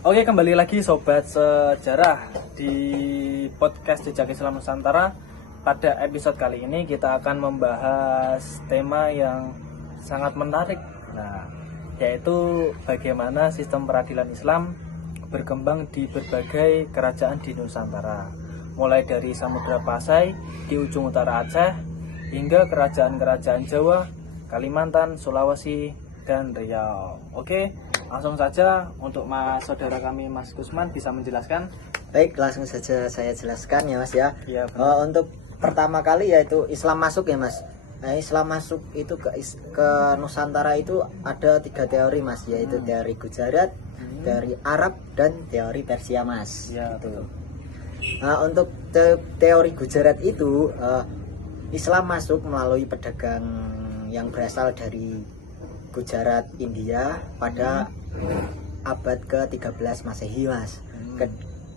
Oke, kembali lagi Sobat Sejarah di podcast Jejak Islam Nusantara. Pada episode kali ini kita akan membahas tema yang sangat menarik, yaitu bagaimana sistem peradilan Islam berkembang di berbagai kerajaan di Nusantara, mulai dari Samudra Pasai di ujung utara Aceh hingga kerajaan-kerajaan Jawa, Kalimantan, Sulawesi, dan Riau. Oke, langsung saja untuk saudara kami Mas Gusman bisa menjelaskan. Baik, langsung saja saya jelaskan ya Mas ya. Iya, untuk pertama kali yaitu Islam masuk ya Mas. Nah, Islam masuk itu ke Nusantara itu ada 3 teori Mas, yaitu teori Gujarat, teori Arab, dan teori Persia Mas. Ya, gitu. Nah, untuk teori Gujarat itu Islam masuk melalui pedagang yang berasal dari Gujarat, India pada abad ke-13 Masehi Mas.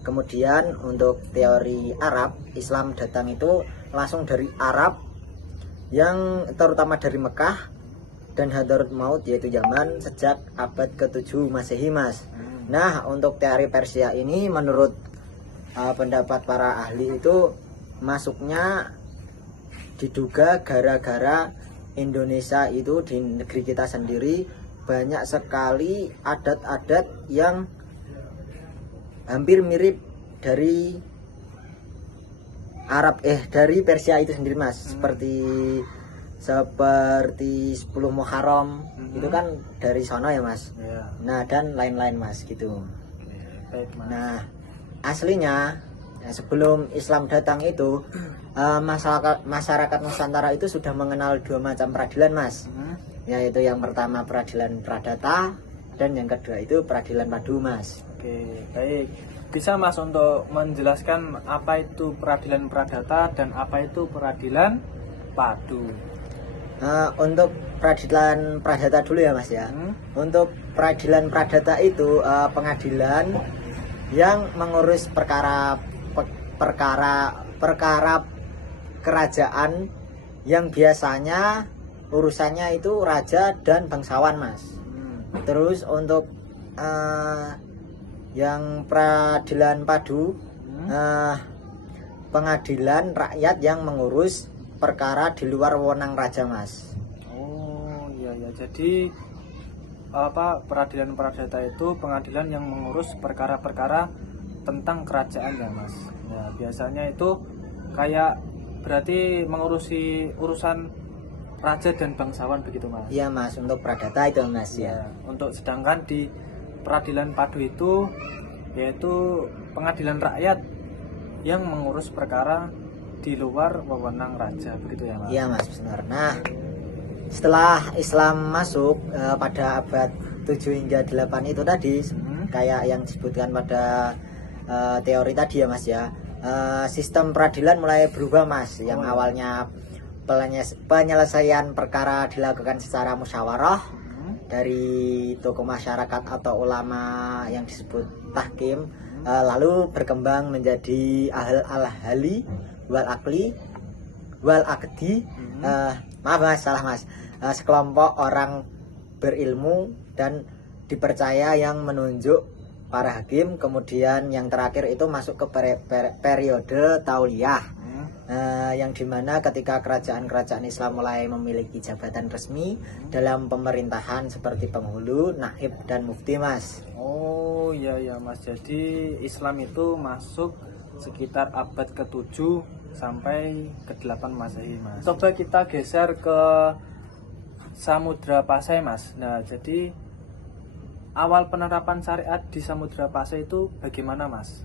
Kemudian untuk teori Arab, Islam datang itu langsung dari Arab, yang terutama dari Mekah dan Hadramaut Maut yaitu Yaman sejak abad ke-7 Masehi Mas. Nah, untuk teori Persia ini menurut pendapat para ahli itu masuknya diduga gara-gara Indonesia itu di negeri kita sendiri banyak sekali adat-adat yang hampir mirip dari dari Persia itu sendiri Mas. Seperti 10 Muharram itu kan dari sono ya Mas. Nah, dan lain-lain Mas gitu. Baik, Mas. Nah, aslinya sebelum Islam datang itu masyarakat Nusantara itu sudah mengenal 2 macam peradilan Mas, yaitu yang pertama peradilan pradata dan yang kedua itu peradilan padu Mas. Oke, baik. Bisa Mas untuk menjelaskan apa itu peradilan pradata dan apa itu peradilan padu? Untuk peradilan pradata dulu ya Mas ya. Untuk peradilan pradata itu pengadilan yang mengurus perkara kerajaan yang biasanya urusannya itu raja dan bangsawan Mas. Terus untuk yang peradilan padu, pengadilan rakyat yang mengurus perkara di luar wewenang raja Mas. Oh iya ya, jadi peradilan pradata itu pengadilan yang mengurus perkara-perkara tentang kerajaan ya Mas. Ya, biasanya itu kayak berarti mengurusi urusan raja dan bangsawan begitu Mas. Iya Mas, untuk pradata itu Mas ya. Untuk sedangkan di peradilan padu itu yaitu pengadilan rakyat yang mengurus perkara di luar wewenang raja begitu ya Mas. Iya Mas, benar. Nah, setelah Islam masuk pada abad 7 hingga 8 itu tadi, kayak yang disebutkan pada teori tadi ya Mas ya, sistem peradilan mulai berubah Mas. Yang awalnya penyelesaian perkara dilakukan secara musyawarah dari tokoh masyarakat atau ulama yang disebut tahkim, lalu berkembang menjadi al-hali wal akli wal akdi. Maaf Mas, salah Mas. Sekelompok orang berilmu dan dipercaya yang menunjuk para hakim. Kemudian yang terakhir itu masuk ke periode tauliyah, yang dimana ketika kerajaan-kerajaan Islam mulai memiliki jabatan resmi dalam pemerintahan seperti penghulu, naib, dan mufti Mas. Oh iya ya Mas, jadi Islam itu masuk sekitar abad ke-7 sampai ke-8 Masehi Mas. Coba kita geser ke Samudra Pasai Mas. Nah, jadi awal penerapan syariat di Samudra Pasai itu bagaimana Mas?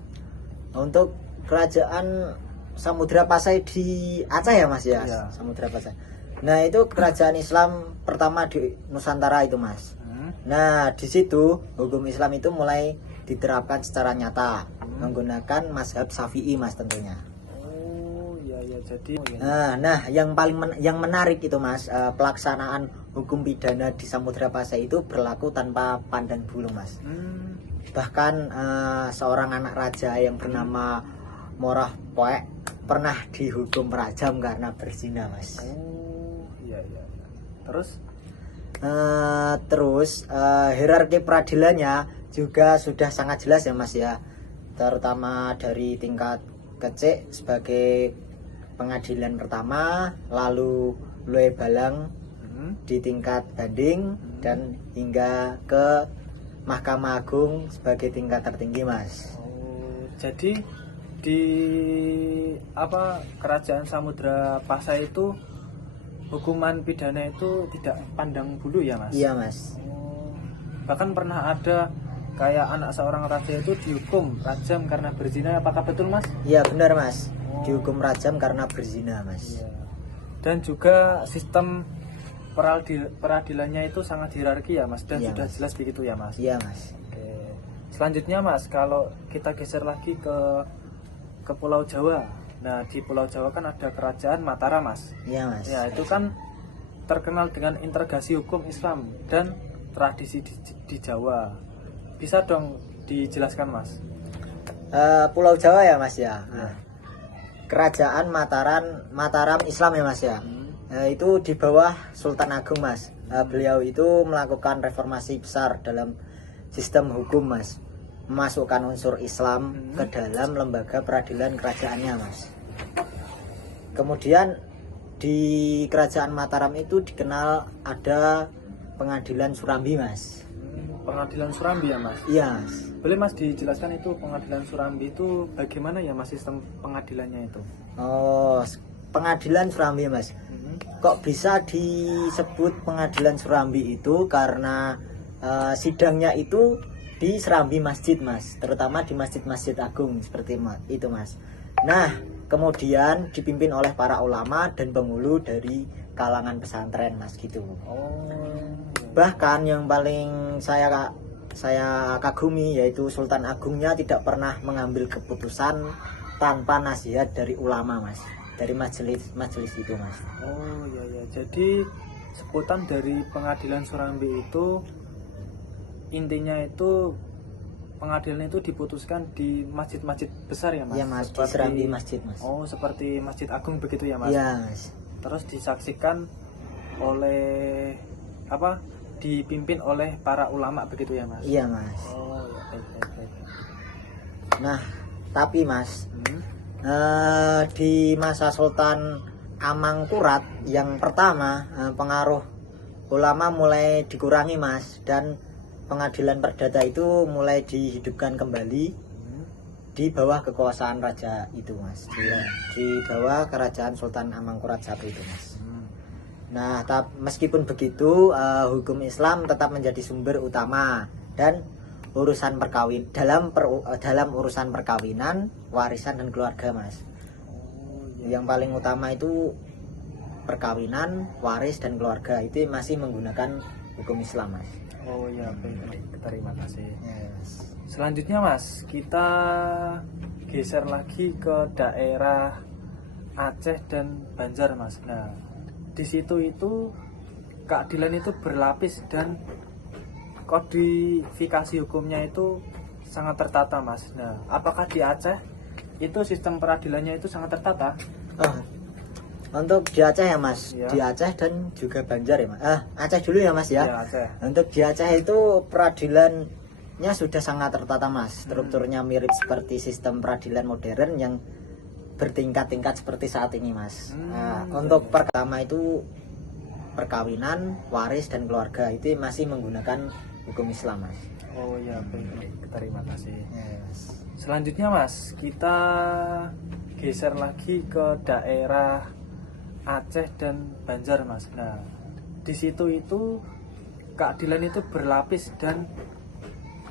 Untuk kerajaan Samudra Pasai di Aceh ya Mas ya? Iya. Samudra Pasai. Nah, itu kerajaan Islam pertama di Nusantara itu Mas. Nah, di situ hukum Islam itu mulai diterapkan secara nyata menggunakan mazhab Syafi'i Mas tentunya. Oh iya ya, jadi Nah, yang menarik itu Mas, pelaksanaan hukum pidana di Samudra Pasai itu berlaku tanpa pandang bulu Mas. Bahkan seorang anak raja yang bernama Morah Poek pernah dihukum rajam karena berzina Mas. Oh iya iya. Terus Terus hierarki peradilannya juga sudah sangat jelas ya Mas ya, terutama dari tingkat kecil sebagai pengadilan pertama, lalu luwe balang di tingkat banding, dan hingga ke Mahkamah Agung sebagai tingkat tertinggi Mas. Oh, jadi di Kerajaan Samudra Pasai itu hukuman pidana itu tidak pandang bulu ya Mas? Iya Mas. Oh, bahkan pernah ada kayak anak seorang raja itu dihukum rajam karena berzina, apakah betul Mas? Iya benar Mas, Oh. dihukum rajam karena berzina Mas. Iya. Dan juga sistem peradilannya itu sangat hierarki ya Mas, dan Iya, sudah Mas. jelas begitu ya Mas? Iya Mas. Oke. Selanjutnya Mas, kalau kita geser lagi ke Pulau Jawa. Nah, di Pulau Jawa kan ada Kerajaan Mataram Mas. Iya Mas. Ya, itu kan terkenal dengan integrasi hukum Islam dan tradisi di Jawa. Bisa dong dijelaskan Mas? Pulau Jawa ya Mas ya. Nah, Kerajaan Mataram Islam ya Mas ya. Itu di bawah Sultan Agung Mas. Beliau itu melakukan reformasi besar dalam sistem hukum Mas, memasukkan unsur Islam ke dalam lembaga peradilan kerajaannya Mas. Kemudian di Kerajaan Mataram itu dikenal ada Pengadilan Surambi Mas. Pengadilan Surambi ya Mas? Iya Mas. Boleh Mas dijelaskan itu Pengadilan Surambi itu bagaimana ya Mas sistem pengadilannya itu? Oh, Pengadilan Surambi Mas. Kok bisa disebut Pengadilan Surambi itu karena sidangnya itu di Serambi Masjid Mas, terutama di Masjid-Masjid Agung seperti itu Mas. Nah, kemudian dipimpin oleh para ulama dan penghulu dari kalangan pesantren Mas gitu. Oh. Bahkan yang paling saya kagumi yaitu Sultan Agungnya tidak pernah mengambil keputusan tanpa nasihat dari ulama Mas, dari majelis itu Mas. Oh iya ya. Jadi sebutan dari Pengadilan Surambi itu intinya itu pengadilan itu diputuskan di masjid-masjid besar ya Mas? Iya Mas, di Serambi Masjid Mas. Oh, seperti Masjid Agung begitu ya Mas? Iya Mas. Terus disaksikan oleh dipimpin oleh para ulama begitu ya Mas? Iya Mas. Oh ya, baik. Nah, tapi Mas, di masa Sultan Amangkurat yang pertama, pengaruh ulama mulai dikurangi Mas, dan pengadilan perdata itu mulai dihidupkan kembali di bawah kekuasaan raja itu Mas, di bawah Kerajaan Sultan Amangkurat I itu Mas. Nah, meskipun begitu, hukum Islam tetap menjadi sumber utama dan urusan dalam urusan perkawinan, warisan dan keluarga Mas. Yang paling utama itu perkawinan, waris dan keluarga, itu masih menggunakan hukum Islam Mas. Oh ya, baik. Terima kasih. Yes. Selanjutnya Mas, kita geser lagi ke daerah Aceh dan Banjar Mas. Nah, di situ itu keadilan itu berlapis dan kodifikasi hukumnya itu sangat tertata Mas. Nah, apakah di Aceh itu sistem peradilannya itu sangat tertata? Untuk di Aceh ya Mas, Ya. di Aceh dan juga Banjar ya Mas. Aceh dulu ya Mas ya. Ya, Aceh. Untuk di Aceh itu peradilannya sudah sangat tertata Mas. Strukturnya mirip seperti sistem peradilan modern yang bertingkat-tingkat seperti saat ini Mas. Untuk pertama itu perkawinan, waris dan keluarga, itu masih menggunakan hukum Islam Mas. Oh ya, baik. Terima kasih. Yes. Selanjutnya Mas, kita geser lagi ke daerah Aceh dan Banjar Mas. Nah, di situ itu keadilan itu berlapis dan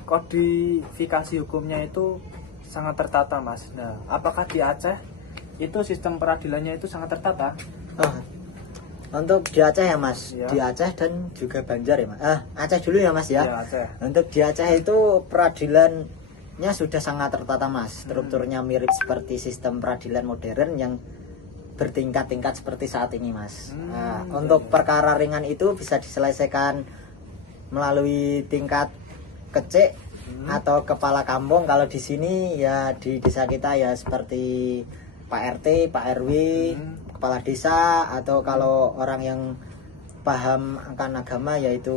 kodifikasi hukumnya itu sangat tertata Mas. Nah, apakah di Aceh itu sistem peradilannya itu sangat tertata? Untuk di Aceh ya Mas, Ya. di Aceh dan juga Banjar ya Mas. Aceh dulu ya Mas ya. Ya, Aceh. Untuk di Aceh itu peradilannya sudah sangat tertata Mas. Strukturnya mirip seperti sistem peradilan modern yang bertingkat-tingkat seperti saat ini Mas. Untuk perkara ringan itu bisa diselesaikan melalui tingkat kecil atau kepala kampung. Kalau di sini ya di desa kita ya seperti Pak RT, Pak RW, kepala desa, atau kalau orang yang paham akan agama yaitu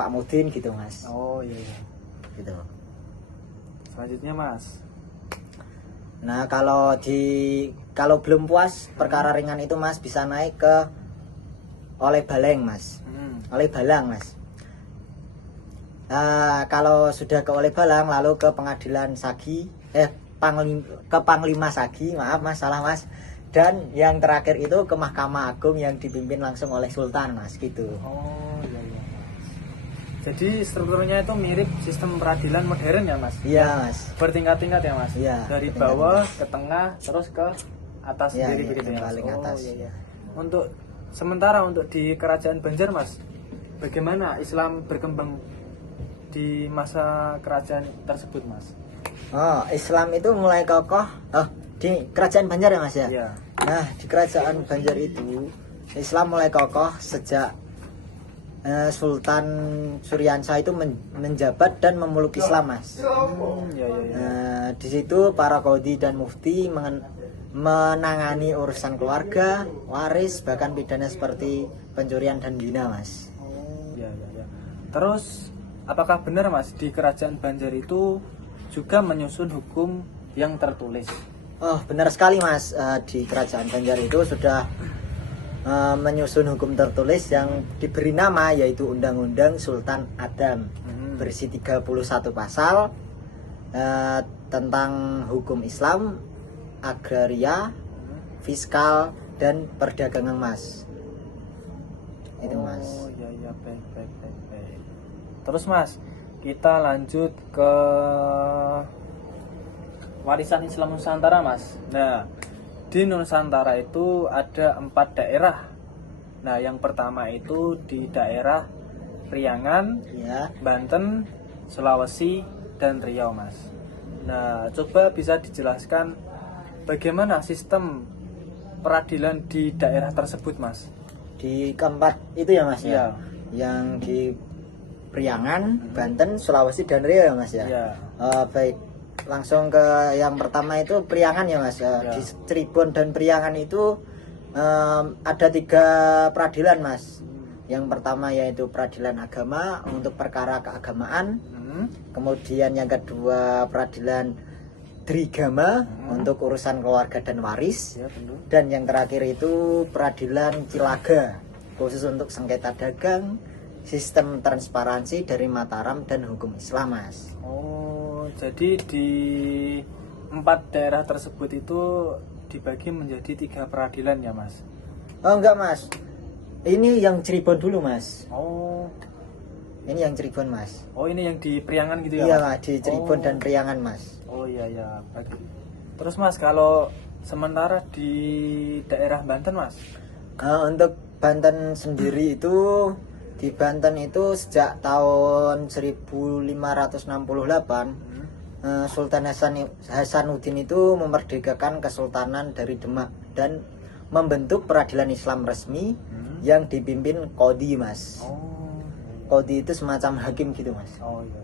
Pak Mudin gitu Mas. Oh iya. Gitu. selanjutnya Mas. Nah, kalau belum puas perkara ringan itu Mas bisa naik ke oleh baleng Mas. Oleh balang Mas. Kalau sudah ke oleh balang lalu ke pengadilan Sagi, ke Panglima Sagi, maaf Mas, salah Mas. Dan yang terakhir itu ke Mahkamah Agung yang dipimpin langsung oleh Sultan Mas gitu. Oh iya iya Mas. Jadi strukturnya itu mirip sistem peradilan modern ya Mas? Iya Mas. Bertingkat-tingkat ya Mas? Iya. Dari bawah ke tengah terus ke atas Iya, sendiri iya, begitu ya Mas? paling atas. Iya, iya. Untuk sementara untuk di Kerajaan Banjar Mas, bagaimana Islam berkembang di masa kerajaan tersebut Mas? Oh, Islam itu mulai kokoh di Kerajaan Banjar ya Mas ya? Iya. Nah, di Kerajaan Banjar itu Islam mulai kokoh sejak Sultan Suryansa itu menjabat dan memeluk Islam Mas. Iya iya iya. Di situ para qadhi dan mufti menangani urusan keluarga, waris, bahkan pidana seperti pencurian dan zina Mas. Oh iya iya iya. Terus apakah benar Mas di Kerajaan Banjar itu juga menyusun hukum yang tertulis? Oh benar sekali Mas, di Kerajaan Banjar itu sudah menyusun hukum tertulis yang diberi nama yaitu Undang-Undang Sultan Adam, berisi 31 pasal tentang hukum Islam, agraria, fiskal, dan perdagangan Mas. Itu Mas. Oh iya iya baik baik baik baik. Terus Mas, kita lanjut ke warisan Islam Nusantara Mas. Nah, di Nusantara itu ada 4 daerah. Nah, yang pertama itu di daerah Priangan, Ya. Banten, Sulawesi, dan Riau Mas. Nah, coba bisa dijelaskan bagaimana sistem peradilan di daerah tersebut Mas? Di keempat itu ya Mas Iya. ya. Yang di Priangan, Banten, Sulawesi, dan Riau ya Mas ya. Iya. Baik. Langsung ke yang pertama itu Priangan ya Mas. Ya. Di Cirebon dan Priangan itu ada 3 peradilan Mas. Yang pertama yaitu peradilan agama untuk perkara keagamaan. Kemudian yang kedua peradilan Drigama untuk urusan keluarga dan waris. Ya, betul. Dan yang terakhir itu peradilan Cilaga khusus untuk sengketa dagang, sistem transparansi dari Mataram dan hukum Islam Mas. Oh, jadi di 4 daerah tersebut itu dibagi menjadi 3 peradilan ya Mas? Oh enggak Mas, ini yang Cirebon dulu Mas. Oh, Ini yang Cirebon Mas. oh ini yang di Priangan gitu ya Iya Mas? Mas, di Cirebon Oh. dan Priangan Mas. Oh iya ya, bagi. Terus Mas, kalau sementara di daerah Banten Mas? Untuk Banten sendiri itu, di Banten itu sejak tahun 1568 Sultan Hasanuddin itu memerdekakan Kesultanan dari Demak dan membentuk peradilan Islam resmi yang dipimpin qadhi Mas. Oh, Qadhi itu semacam hakim gitu Mas. oh iya.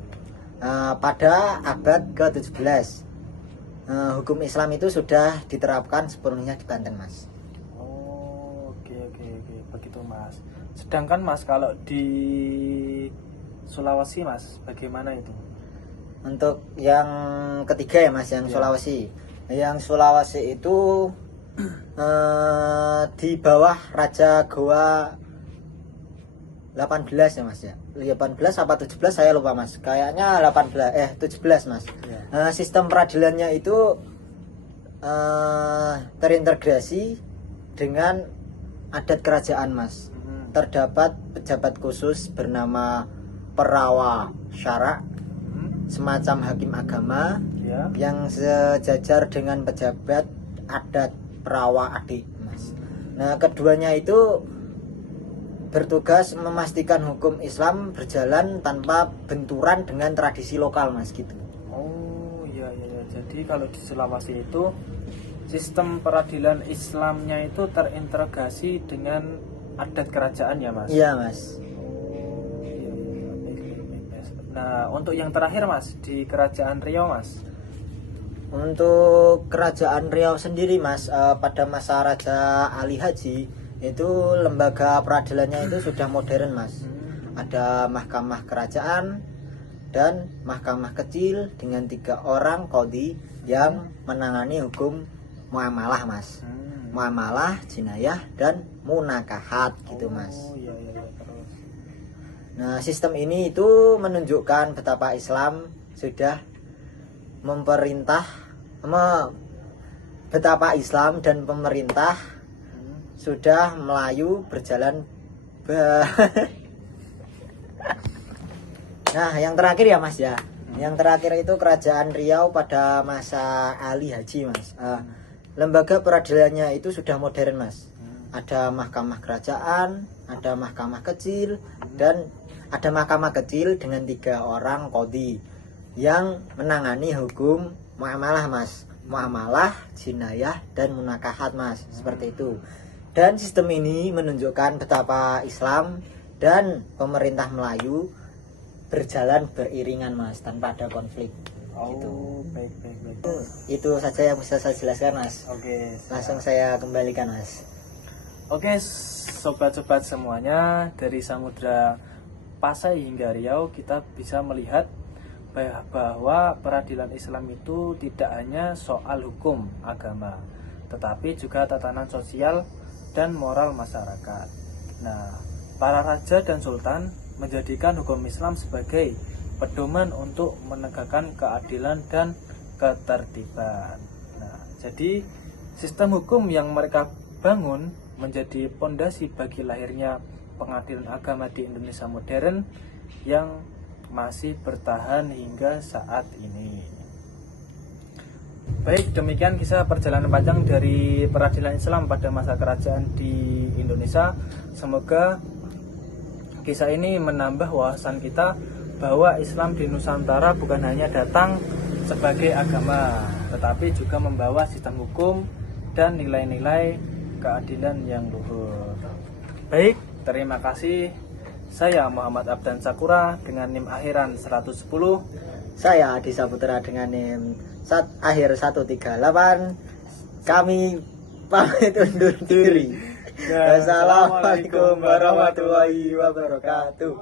Pada abad ke-17 hukum Islam itu sudah diterapkan sepenuhnya di Banten Mas. Oh, oke oke oke, begitu Mas. Sedangkan Mas kalau di Sulawesi Mas, bagaimana itu? Untuk yang ketiga ya Mas, yang Ya. Sulawesi. Yang Sulawesi itu di bawah Raja Goa 18 ya Mas ya. 18 apa 17 saya lupa Mas. Kayaknya 17 Mas. Ya. Sistem peradilannya itu terintegrasi dengan adat kerajaan Mas. Terdapat pejabat khusus bernama perawa syara, semacam hakim agama Ya. yang sejajar dengan pejabat adat perawa adik Mas. Nah, keduanya itu bertugas memastikan hukum Islam berjalan tanpa benturan dengan tradisi lokal Mas gitu. Oh iya iya iya. Jadi kalau di Sulawesi itu sistem peradilan Islamnya itu terintegrasi dengan adat kerajaan ya Mas? Iya Mas. Oh iya iya baik, baik, baik, baik. Nah untuk yang terakhir Mas di Kerajaan Riau Mas? Untuk Kerajaan Riau sendiri Mas, pada masa Raja Ali Haji itu lembaga peradilannya itu sudah modern Mas. Ada mahkamah kerajaan dan mahkamah kecil dengan 3 orang qadhi yang menangani hukum muamalah mas. Muamalah, jinayah, dan munakahat gitu mas. Iya, terus. Nah sistem ini itu menunjukkan betapa Islam sudah betapa Islam dan pemerintah sudah melayu berjalan Nah yang terakhir ya mas ya, yang terakhir itu kerajaan Riau pada masa Ali Haji mas. Lembaga peradilannya itu sudah modern mas. Ada mahkamah kerajaan, ada mahkamah kecil, dan ada mahkamah kecil dengan 3 orang qadhi yang menangani hukum muamalah mas. Muamalah, jinayah, dan munakahat mas. Seperti itu. Dan sistem ini menunjukkan betapa Islam dan pemerintah Melayu berjalan beriringan mas, tanpa ada konflik. Gitu. Baik. Itu saja yang bisa saya jelaskan mas. Oke, langsung saya kembalikan mas. Oke, sobat-sobat semuanya, dari Samudra Pasai hingga Riau kita bisa melihat bahwa peradilan Islam itu tidak hanya soal hukum agama, tetapi juga tatanan sosial dan moral masyarakat. Nah, para raja dan sultan menjadikan hukum Islam sebagai pedoman untuk menegakkan keadilan dan ketertiban. Nah, jadi sistem hukum yang mereka bangun menjadi pondasi bagi lahirnya pengadilan agama di Indonesia modern yang masih bertahan hingga saat ini. Baik, demikian kisah perjalanan panjang dari peradilan Islam pada masa kerajaan di Indonesia. Semoga kisah ini menambah wawasan kita bahwa Islam di Nusantara bukan hanya datang sebagai agama, tetapi juga membawa sistem hukum dan nilai-nilai keadilan yang luhur. Baik, terima kasih. Saya Muhammad Abdan Sakura dengan NIM akhiran 110. Saya Adi Saputra dengan NIM akhir 138. Kami pamit undur diri. Wassalamualaikum warahmatullahi wabarakatuh.